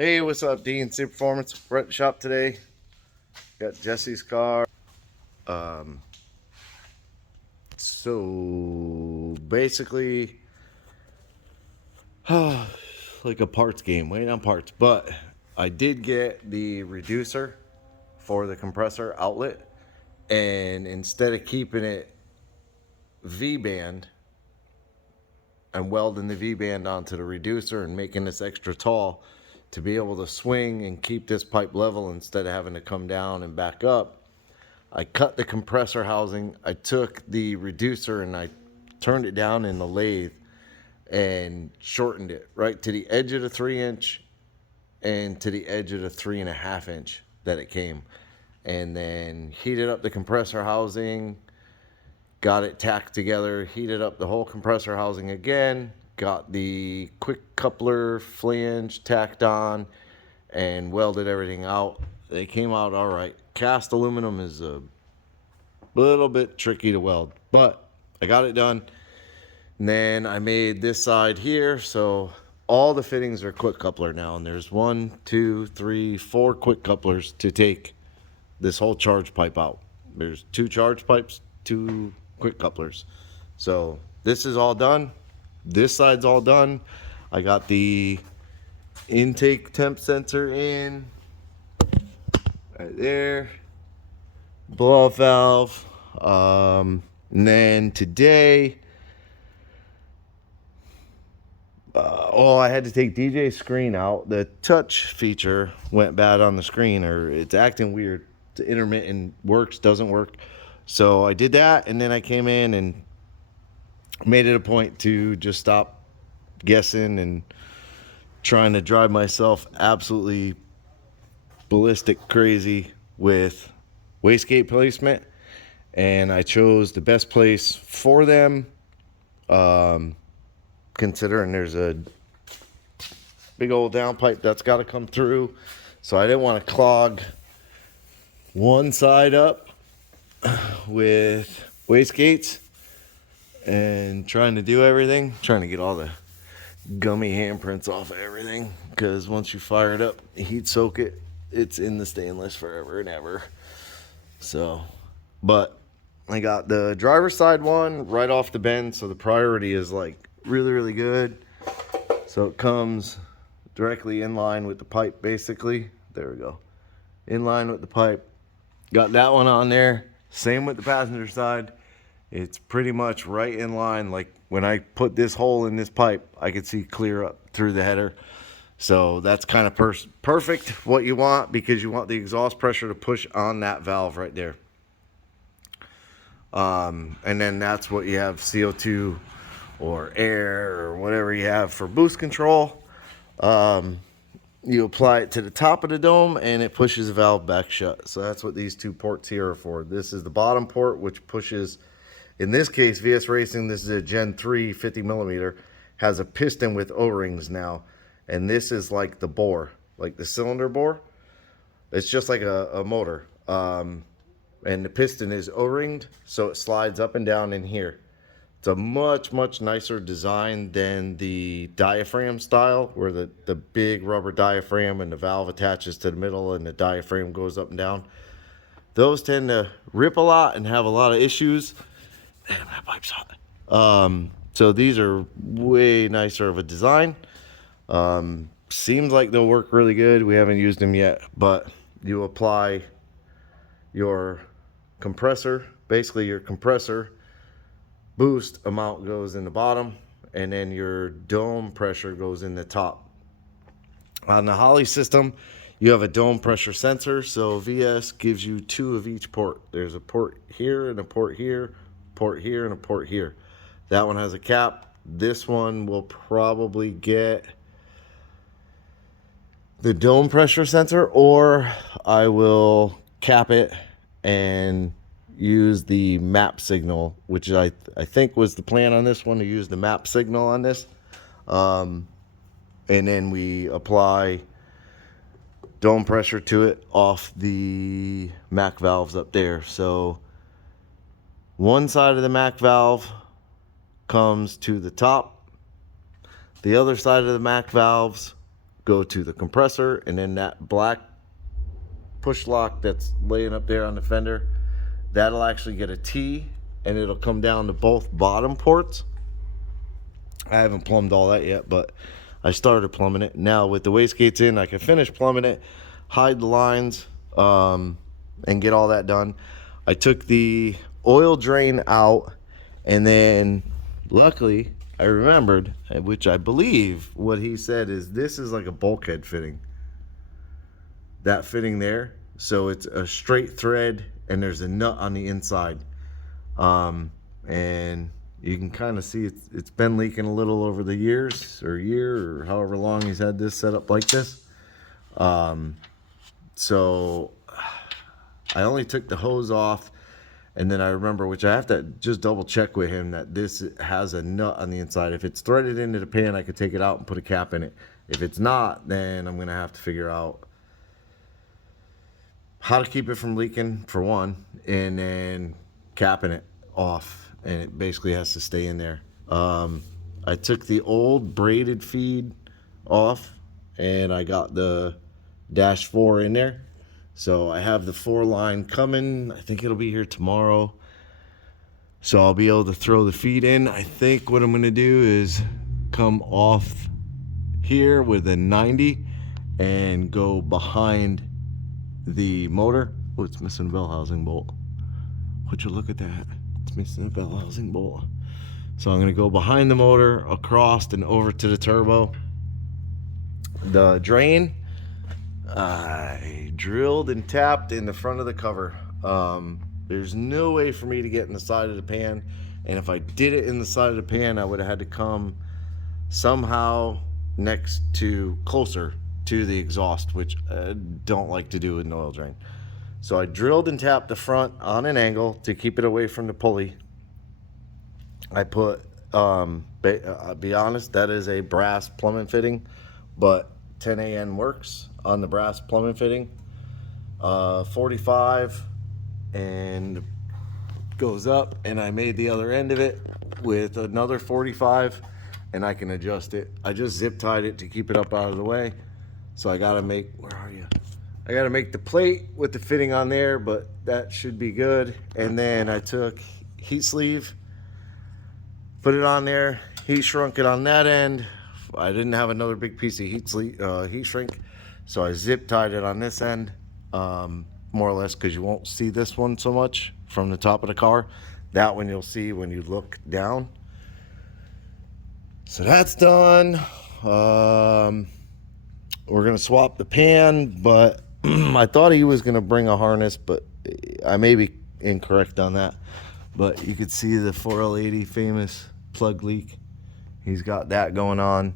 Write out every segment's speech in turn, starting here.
Hey, what's up, DNC Performance? We're at the shop today. Got Jesse's car. Um, so basically, like a parts game, waiting on parts. But I did get the reducer for the compressor outlet, and instead of keeping it V-band, I'm welding the V-band onto the reducer and making this extra tall to be able to swing and keep this pipe level instead of having to come down and back up. I cut the compressor housing. I took the reducer and I turned it down in the lathe and shortened it right to the edge of the 3-inch and to the edge of the 3.5-inch that it came. And then heated up the compressor housing, got it tacked together, heated up the whole compressor housing again, got the quick coupler flange tacked on, and welded everything out. They came out all right. Cast aluminum is a little bit tricky to weld, but I got it done. And then I made this side here, so all the fittings are quick coupler now, and there's 1, 2, 3, 4 quick couplers to take this whole charge pipe out. There's 2 charge pipes, 2 quick couplers. So this is all done. This side's all done. I got the intake temp sensor in right there, blow off valve. And then today, I had to take DJ's screen out. The touch feature went bad on the screen, or it's acting weird. It's intermittent, works, doesn't work. So I did that, and then I came in and made it a point to just stop guessing and trying to drive myself absolutely ballistic crazy with wastegate placement. And I chose the best place for them, considering there's a big old downpipe that's got to come through. So I didn't want to clog one side up with wastegates and trying to do everything, trying to get all the gummy handprints off of everything, because once you fire it up, heat soak it, it's in the stainless forever and ever. So, but I got the driver's side one right off the bend, so the priority is like really good. So it comes directly in line with the pipe, basically. There we go, in line with the pipe. Got that one on there. Same with the passenger side. It's pretty much right in line. Like when I put this hole in this pipe, I could see clear up through the header. So that's kind of perfect what you want, because you want the exhaust pressure to push on that valve right there. And then that's what you have, CO2 or air or whatever you have for boost control. You apply it to the top of the dome and it pushes the valve back shut. So that's what these 2 ports here are for. This is the bottom port, which pushes, in this case, VS Racing, this is a Gen 3 50 millimeter, has a piston with O-rings now. And this is like the bore, like the cylinder bore. It's just like a motor. And the piston is O-ringed, so it slides up and down in here. It's a much nicer design than the diaphragm style, where the big rubber diaphragm and the valve attaches to the middle and the diaphragm goes up and down. Those tend to rip a lot and have a lot of issues. Damn, that pipe's hot. So these are way nicer of a design. Seems like they'll work really good. We haven't used them yet, but you apply your compressor, basically your compressor boost amount goes in the bottom, and then your dome pressure goes in the top. On the Holley system, you have a dome pressure sensor, so VS gives you 2 of each port. There's a port here and a port here, port here and a port here. That one has a cap. This one will probably get the dome pressure sensor, or I will cap it and use the map signal, which I think was the plan on this one, to use the map signal on this. And then we apply dome pressure to it off the MAC valves up there. So one side of the MAC valve comes to the top. The other side of the MAC valves go to the compressor, and then that black push lock that's laying up there on the fender, that'll actually get a T, and it'll come down to both bottom ports. I haven't plumbed all that yet, but I started plumbing it. Now with the wastegates in, I can finish plumbing it, hide the lines, and get all that done. I took the oil drain out, and then luckily I remembered, which I believe what he said is this is like a bulkhead fitting. That fitting there, so it's a straight thread and there's a nut on the inside, and you can kind of see it's been leaking a little over the years, or year, or however long he's had this set up like this. So I only took the hose off, and then I remember, which I have to just double check with him, that this has a nut on the inside. If it's threaded into the pan, I could take it out and put a cap in it. If it's not, then I'm gonna have to figure out how to keep it from leaking, for one, and then capping it off, and it basically has to stay in there. I took the old braided feed off, and I got the dash 4 in there. So I have the 4 line coming. I think it'll be here tomorrow, so I'll be able to throw the feed in. I think what I'm gonna do is come off here with a 90 and go behind the motor. Oh, it's missing a bell housing bolt. Would you look at that? It's missing a bell housing bolt. So I'm gonna go behind the motor, across and over to the turbo. The drain, I drilled and tapped in the front of the cover. There's no way for me to get in the side of the pan, and if I did it in the side of the pan, I would have had to come somehow closer to the exhaust, which I don't like to do with an oil drain. So I drilled and tapped the front on an angle to keep it away from the pulley. I put, be honest, that is a brass plumbing fitting, but 10AN works on the brass plumbing fitting. 45 and goes up, and I made the other end of it with another 45, and I can adjust it. I just zip tied it to keep it up out of the way. So I gotta make, where are you? I gotta make the plate with the fitting on there, but that should be good. And then I took heat sleeve, put it on there, heat shrunk it on that end. I didn't have another big piece of heat shrink, so I zip tied it on this end, more or less, because you won't see this one so much from the top of the car. That one you'll see when you look down. So that's done. We're gonna swap the pan, but I thought he was gonna bring a harness, but I may be incorrect on that. But you could see the 4L80 famous plug leak. He's got that going on.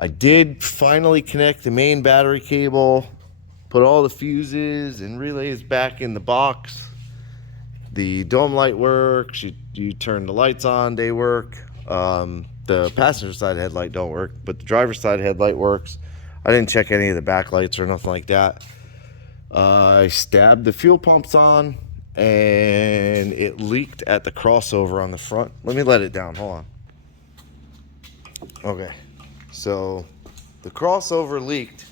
I did finally connect the main battery cable, put all the fuses and relays back in the box. The dome light works. You turn the lights on, they work. The passenger side headlight don't work, but the driver's side headlight works. I didn't check any of the backlights or nothing like that. I stabbed the fuel pumps on, and it leaked at the crossover on the front. Let me let it down, hold on. Okay, so the crossover leaked.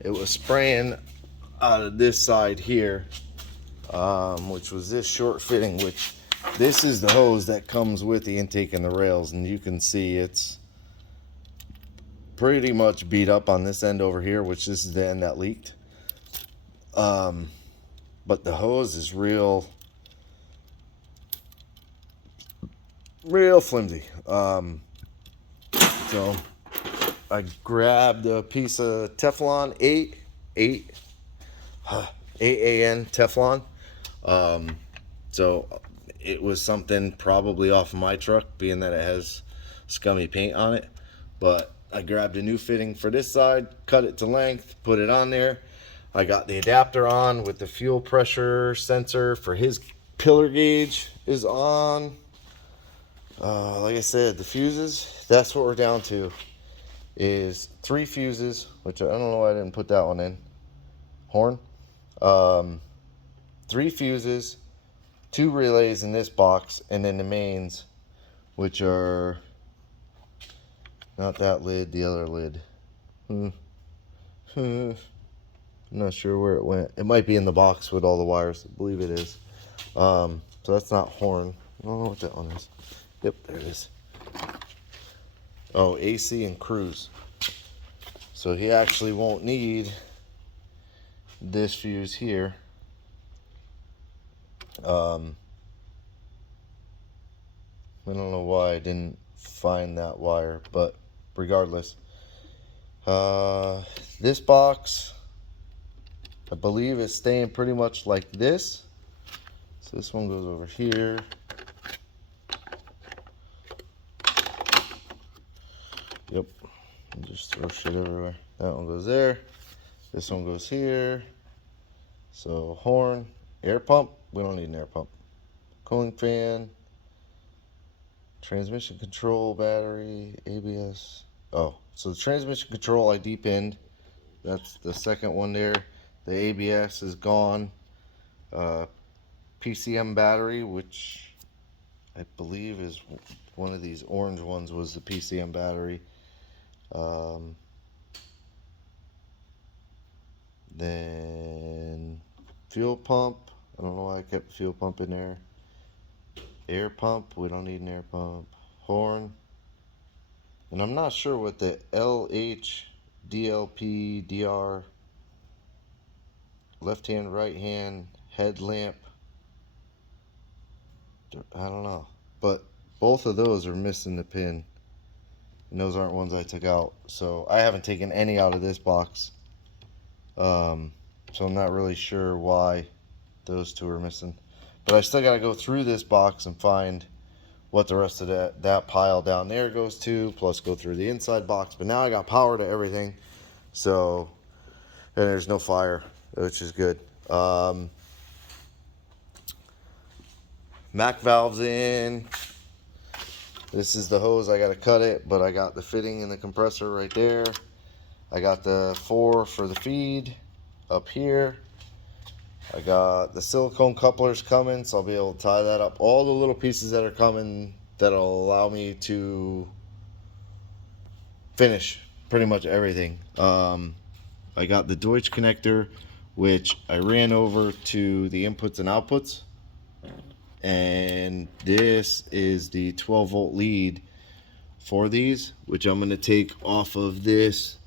It was spraying out of this side here, which was this short fitting, which this is the hose that comes with the intake and the rails, and you can see it's pretty much beat up on this end over here, which this is the end that leaked. But the hose is real flimsy. So I grabbed a piece of Teflon 8AN Teflon. So it was something probably off of my truck, being that it has scummy paint on it. But I grabbed a new fitting for this side, cut it to length, put it on there. I got the adapter on with the fuel pressure sensor for his pillar gauge is on. Like I said, the fuses, that's what we're down to, is 3 fuses, which I don't know why I didn't put that one in. Horn. 3 fuses, 2 relays in this box, and then the mains, which are not that lid, the other lid. I'm not sure where it went. It might be in the box with all the wires. I believe it is. So that's not horn. I don't know what that one is. Yep, there it is. Oh, AC and cruise. So he actually won't need this fuse here. I don't know why I didn't find that wire, but regardless. This box, I believe, is staying pretty much like this. So this one goes over here. Yep. Just throw shit everywhere. That one goes there. This one goes here. So horn, air pump. We don't need an air pump. Cooling fan, transmission control, battery, ABS. Oh, so the transmission control I deep-end. That's the second one there. The ABS is gone. PCM battery, which I believe is one of these orange ones, was the PCM battery. Then fuel pump. I don't know why I kept the fuel pump in there. Air pump. We don't need an air pump. Horn. And I'm not sure what the LH, DLP, DR, left hand, right hand, headlamp. I don't know. But both of those are missing the pin. And those aren't ones I took out. So I haven't taken any out of this box. So I'm not really sure why those two are missing. But I still got to go through this box and find what the rest of that pile down there goes to, plus go through the inside box. But now I got power to everything. So, and there's no fire, which is good. Mac valves in. This is the hose. I got to cut it, but I got the fitting in the compressor right there. I got the 4 for the feed up here. I got the silicone couplers coming, so I'll be able to tie that up. All the little pieces that are coming that'll allow me to finish pretty much everything. I got the Deutsch connector, which I ran over to the inputs and outputs. And this is the 12 volt lead for these, which I'm going to take off of this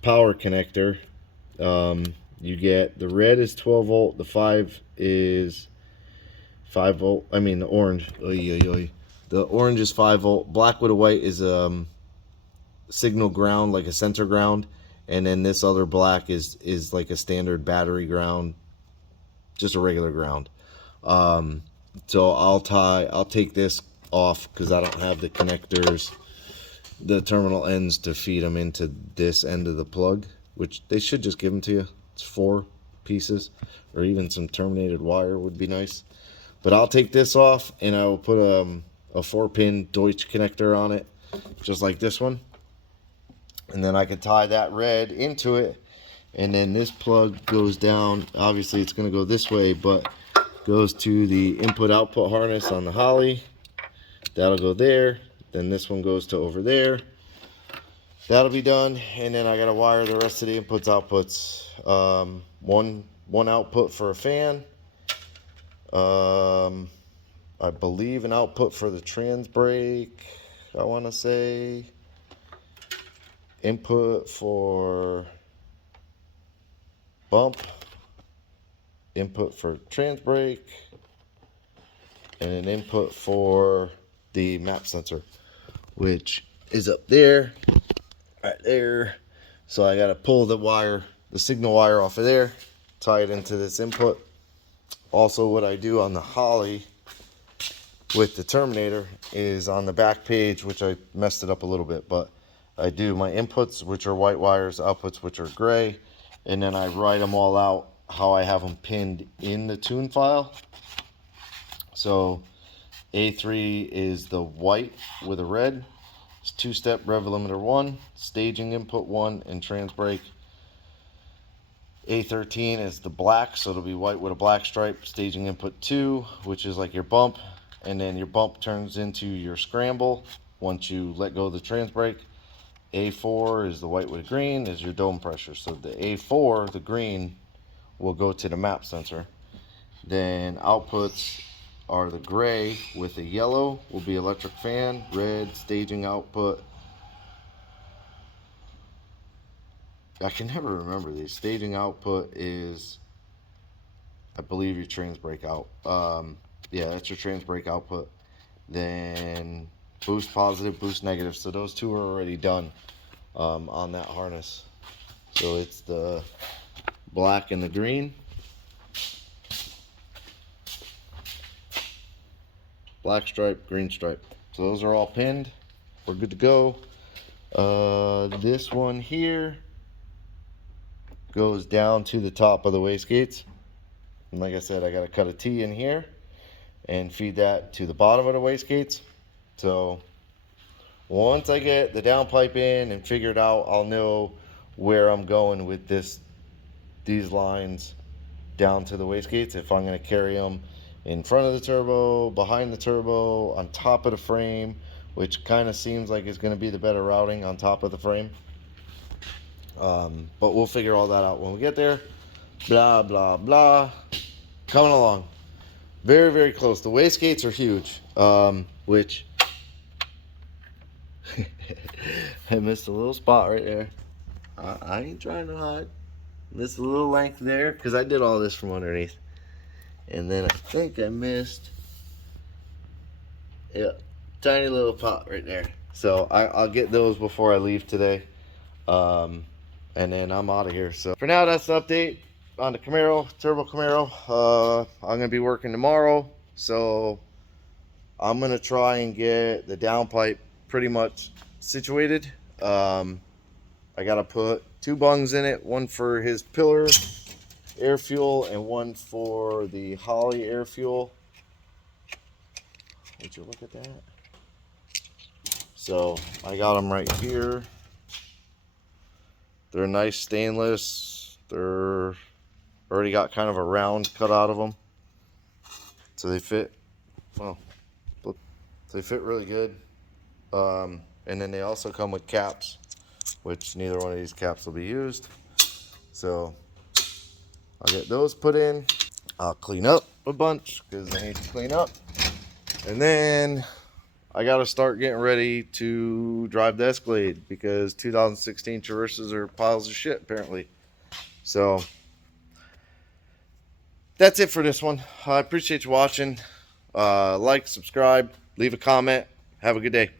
power connector. You get the red is 12 volt, the 5 is 5 volt. I mean the orange. Oy, oy, oy. The orange is 5 volt. Black with a white is signal ground, like a center ground, and then this other black is like a standard battery ground, just a regular ground. So I'll take this off because I don't have the connectors, the terminal ends to feed them into this end of the plug, which they should just give them to you. It's 4 pieces, or even some terminated wire would be nice. But I'll take this off and I will put a 4-pin Deutsch connector on it, just like this one. And then I can tie that red into it, and then this plug goes down. Obviously it's going to go this way, but goes to the input output harness on the Holly. That'll go there. Then this one goes to over there. That'll be done, and then I gotta wire the rest of the inputs outputs. One output for a fan. I believe an output for the trans brake, I want to say. Input for bump. Input for trans brake. And an input for the map sensor, which is up there, right there. So I got to pull the wire, the signal wire off of there, tie it into this input. Also, what I do on the Holly with the Terminator is on the back page, which I messed it up a little bit, but I do my inputs, which are white wires, outputs, which are gray, and then I write them all out how I have them pinned in the tune file. So A3 is the white with a red. It's 2-step rev limiter 1, staging input 1, and trans brake. A13 is the black, so it'll be white with a black stripe, staging input 2, which is like your bump, and then your bump turns into your scramble once you let go of the trans brake. A4 is the white with green is your dome pressure. So the A4, the green, will go to the map sensor. Then outputs are the gray with the yellow will be electric fan, red staging output. I can never remember these. Staging output is, I believe, your trans brake out. Yeah, that's your trans brake output. Then boost positive, boost negative. So those two are already done on that harness. So it's the black and the green. Black stripe, green stripe. So those are all pinned. We're good to go. This one here goes down to the top of the wastegates. And like I said, I got to cut a T in here and feed that to the bottom of the wastegates. So once I get the downpipe in and figured out, I'll know where I'm going with these lines down to the wastegates. If I'm going to carry them in front of the turbo, behind the turbo, on top of the frame, which kind of seems like it's going to be the better routing on top of the frame. But we'll figure all that out when we get there. Blah, blah, blah. Coming along. Very, very close. The wastegates are huge, which I missed a little spot right there. I ain't trying to hide. Missed a little length there because I did all this from underneath. And then I think I missed, yeah, tiny little pot right there. So I'll get those before I leave today. And then I'm out of here. So for now, that's the update on the Camaro, Turbo Camaro. I'm going to be working tomorrow. So I'm going to try and get the downpipe pretty much situated. I got to put 2 bungs in it, one for his pillar air fuel and one for the Holly air fuel. Would you look at that? So I got them right here. They're nice stainless. They're already got kind of a round cut out of them, so they fit. Well, they fit really good. And then they also come with caps, which neither one of these caps will be used. So I'll get those put in. I'll clean up a bunch because I need to clean up. And then I got to start getting ready to drive the Escalade because 2016 Traverses are piles of shit apparently. So that's it for this one. I appreciate you watching. Like, subscribe, leave a comment. Have a good day.